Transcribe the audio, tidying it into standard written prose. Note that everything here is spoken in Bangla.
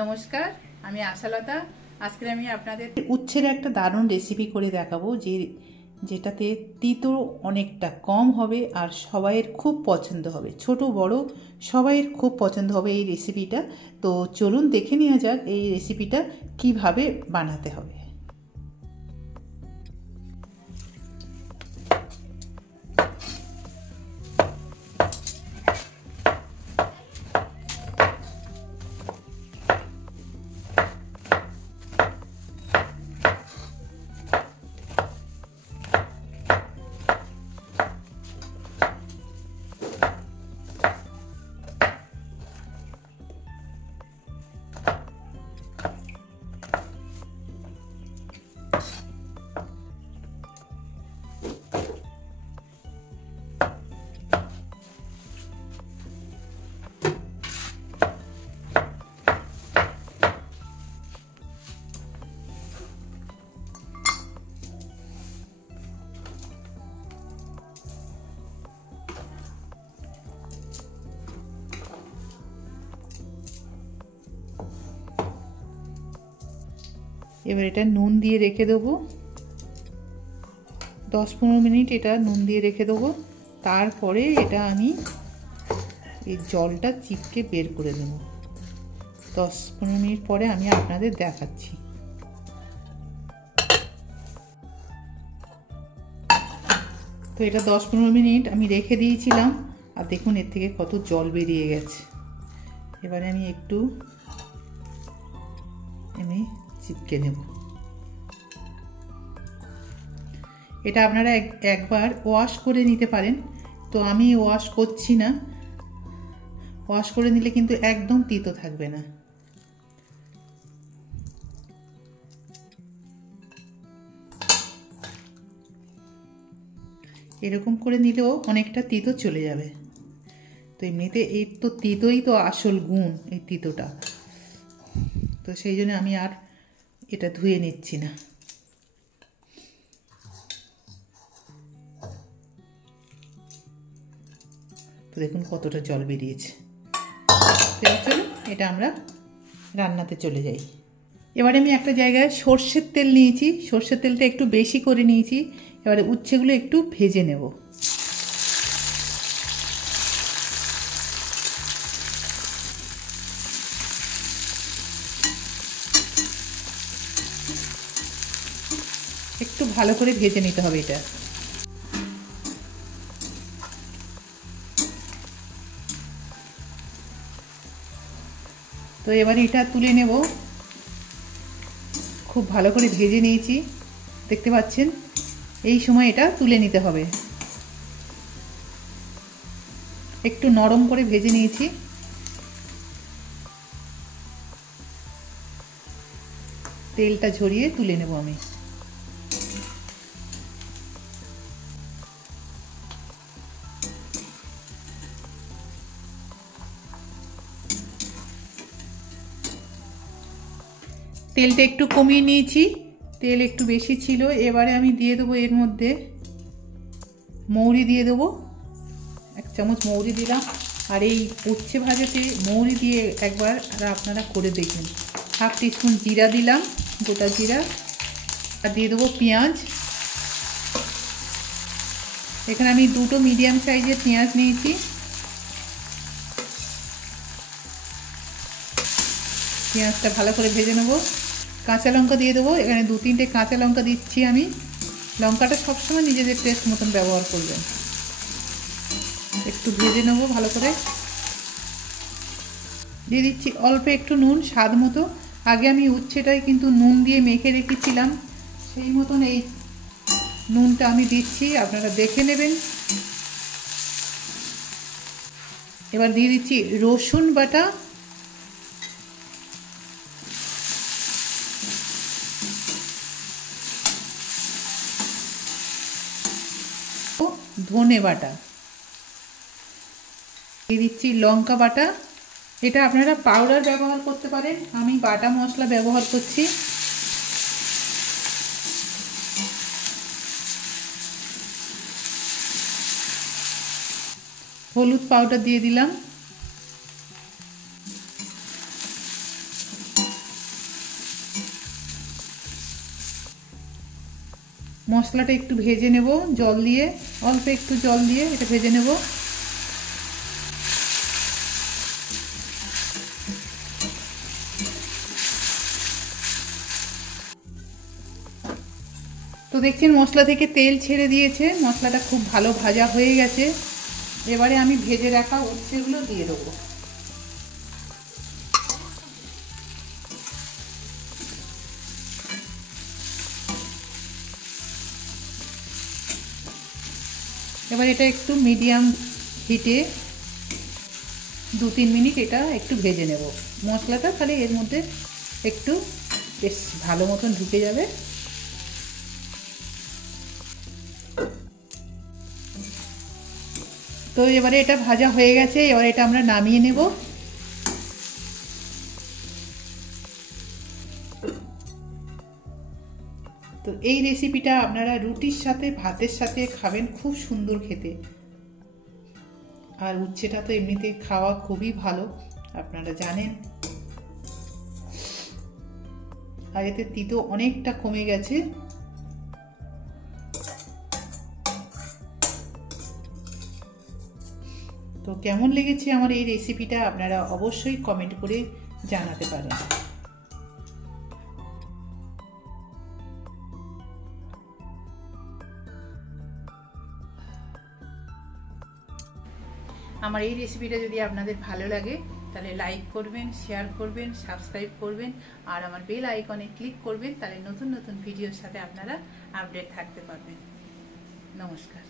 নমস্কার, আমি আশালতা। আজকে আমি আপনাদের উচ্ছের একটা দারুণ রেসিপি করে দেখাবো, যেটাতে তিতো অনেকটা কম হবে আর সবাইয়ের খুব পছন্দ হবে, ছোট বড় সবাইয়ের খুব পছন্দ হবে এই রেসিপিটা। তো চলুন দেখে নেওয়া যাক এই রেসিপিটা কিভাবে বানাতে হবে। এবার এটা নুন দিয়ে রেখে দেবো, 10-15 মিনিট এটা নুন দিয়ে রেখে দেবো। তারপরে এটা আমি এই জলটা চিপকে বের করে দেবো। 10-15 মিনিট পরে আমি আপনাদের দেখাচ্ছি। তো এটা 10-15 মিনিট আমি রেখে দিয়েছিলাম, আর দেখুন এর থেকে কত জল বেরিয়ে গেছে। এবারে আমি একটু চিপকে নেব। এটা আপনারা একবার ওয়াশ করে নিতে পারেন, তো আমি ওয়াশ করছি না। ওয়াশ করে নিলে কিন্তু একদম তিতো থাকবে না। এরকম করে নিলেও অনেকটা তিতো চলে যাবে। তো এমনিতে এই তো তিতোই তো আসল গুণ, এই তিতোটা। তো সেই জন্য আমি আর এটা ধুয়ে নিচ্ছি না। তো দেখুন কতটা জল বেরিয়েছে। চলুন এটা আমরা রান্নাতে চলে যাই। এবারে আমি একটা জায়গায় সর্ষের তেল নিয়েছি, সর্ষের তেলটা একটু বেশি করে নিয়েছি। এবারে উচ্ছেগুলো একটু ভেজে নেব। একটু ভালো করে ভেজে নিতে হবে এটা। তো এবারে এটা তুলে নেব। খুব ভালো করে ভেজে নিয়েছি, দেখতে পাচ্ছেন। এই সময় এটা তুলে নিতে হবে। একটু নরম করে ভেজে নিয়েছি। তেলটা ঝরিয়ে তুলে নেব আমি। তেলটা একটু কমিয়ে নিয়েছি, তেল একটু বেশি ছিল। এবারে আমি দিয়ে দেবো এর মধ্যে মৌরি দিয়ে দেবো। 1 চামচ মৌরি দিলাম। আর এই উচ্ছে ভাজাতে মৌরি দিয়ে একবার আপনারা করে দেখবেন। 1/2 টিস্পুন জিরা দিলাম, গোটা জিরা। আর দিয়ে দেবো পেঁয়াজ। এখানে আমি 2টো মিডিয়াম সাইজের পেঁয়াজ নিয়েছি। পেঁয়াজটা ভালো করে ভেজে নেব। কাঁচা লঙ্কা দিয়ে দেবো। এখানে 2-3টে কাঁচা লঙ্কা দিচ্ছি আমি। লঙ্কাটা সবসময় নিজেদের টেস্ট মতন ব্যবহার করবেন। একটু ভেজে নেব ভালো করে। দিয়ে দিচ্ছি অল্প একটু নুন, স্বাদ মতো। আগে আমি উচ্ছেটায় কিন্তু নুন দিয়ে মেখে রেখেছিলাম, সেই মতন এই নুনটা আমি দিচ্ছি, আপনারা দেখে নেবেন। এবার দিয়ে দিচ্ছি রসুন বাটা, ধনে বাটা, দিয়ে দিচ্ছি লঙ্কা বাটা। এটা আপনারা পাউডার ব্যবহার করতে পারেন, আমি বাটা মশলা ব্যবহার করছি। হলুদ পাউডার দিয়ে দিলাম। মশলাটা একটু ভেজে নেব জল দিয়ে, অল্প একটু জল দিয়ে এটা ভেজে নেব। তো দেখছেন মশলা থেকে তেল ছেড়ে দিয়েছে, মশলাটা খুব ভালো ভাজা হয়ে গেছে। এবারে আমি ভেজে রাখা উচ্ছেগুলো দিয়ে দেবো। এবার এটা একটু মিডিয়াম হিটে 2-3 মিনিট এটা একটু ভেজে নেব। মশলাটা তাহলে এর মধ্যে একটু বেশ ভালো মতন ঢুকে যাবে। তো এবারে এটা ভাজা হয়ে গেছে, এবারে এটা আমরা নামিয়ে নেব। তো এই রেসিপিটা আপনারা রুটির সাথে ভাতের সাথে খাবেন, খুব সুন্দর খেতে। আর উচ্ছেটা তো এমনিতে খাওয়া খুবই ভালো, আপনারা জানেন। আর এতে তিতো অনেকটা কমে গেছে। তো কেমন লেগেছে আমার এই রেসিপিটা আপনারা অবশ্যই কমেন্ট করে জানাতে পারেন। আমার এই রেসিপিটা যদি আপনাদের ভালো লাগে তাহলে লাইক করবেন, শেয়ার করবেন, সাবস্ক্রাইব করবেন আর আমার বেল আইকনে ক্লিক করবেন, তাহলে নতুন নতুন ভিডিওর সাথে আপনারা আপডেট থাকতে পারবেন। নমস্কার।